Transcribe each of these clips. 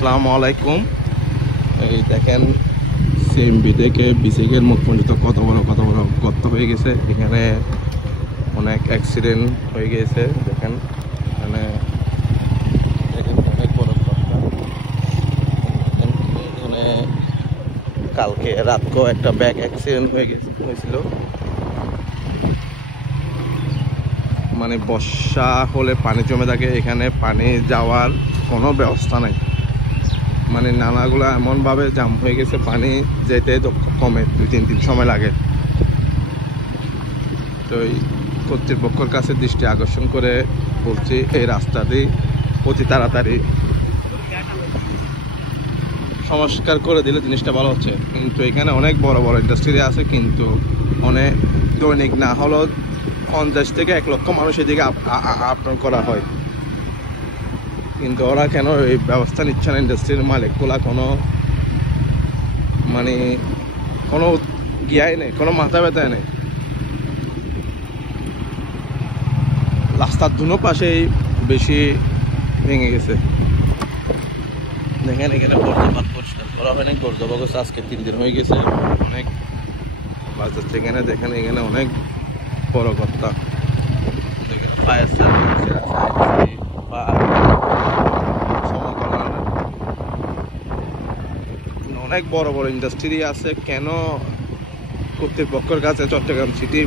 আসসালামু আলাইকুম। এই দেখেন সিএমবি থেকে বিসিকের মুখ পর্যন্ত কত বড় গর্ত হয়ে গেছে। এখানে অনেক অ্যাক্সিডেন্ট হয়ে গেছে। দেখেন এখানে অনেক বড় গর্ত। এখানে কালকে রাতকেও একটা ব্যাগ অ্যাক্সিডেন্ট হয়েছিল। মানে বর্ষা হলে পানি জমে থাকে, এখানে পানি যাওয়ার কোনো ব্যবস্থা নাই। মানে নালাগুলো এমনভাবে জাম হয়ে গেছে, পানি যেতে তো কমে 2-3 দিন সময় লাগে। তো এই কর্তৃপক্ষের কাছে দৃষ্টি আকর্ষণ করে বলছি, এই রাস্তাটি অতি তাড়াতাড়ি সংস্কার করে দিলে জিনিসটা ভালো হচ্ছে। কিন্তু এখানে অনেক বড় বড় ইন্ডাস্ট্রি আছে, কিন্তু অনেক দৈনিক না হলেও 50 থেকে 1 লক্ষ মানুষ এদিকে আপডাউন করা হয়। কিন্তু ওরা কেন এই ব্যবস্থা নিচ্ছে না? ইন্ডাস্ট্রির মালিকগুলা কোনো গিয়াই নেই, কোনো মাথা ব্যথায় নেই। রাস্তার দুনো পাশেই বেশি ভেঙে গেছে। দেখেন এখানে বর্জ্যপাত পরিষ্কার করা হয়নি, বর্জ্যপাত আজকে 3 দিন হয়ে গেছে। অনেক বাজার এখানে দেখেন, এখানে অনেক বড় গর্তা। দেখেন ফায়ার সার্ভিস বা অনেক বড় বড় ইন্ডাস্ট্রি আছে। কেন কর্তৃপক্ষের কাছে, চট্টগ্রাম সিটি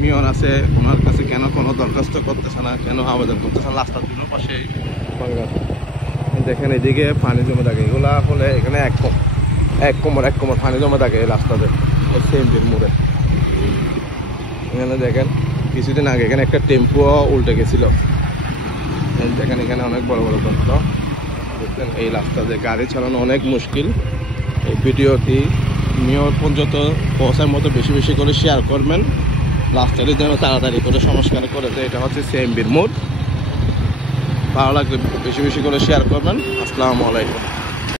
মেয়র আছে, ওনার কাছে কেন কোনো দরখাস্ত করতেছে না, কেন আবেদন করতেছে না? রাস্তার দুটো পাশে দেখেন এদিকে পানি জমে থাকে। এগুলা হলে এখানে এক কোমর পানি জমে থাকে এই রাস্তাতে, সিএমপির মোড়ে। এখানে দেখেন কিছুদিন আগে এখানে একটা টেম্পো উল্টে গেছিল। দেখেন এখানে অনেক বড় বড় গর্ত। দেখছেন এই রাস্তাতে গাড়ি চালানো অনেক মুশকিল। এই ভিডিওটি মেয়র পর্যন্ত পৌঁছার মতো বেশি করে শেয়ার করবেন। রাস্তাটি যেন তাড়াতাড়ি করে সংস্কার করে দেয়। এটা হচ্ছে সিএমপির মোড়। ভালো লাগলে বেশি করে শেয়ার করবেন। আসসালামু আলাইকুম।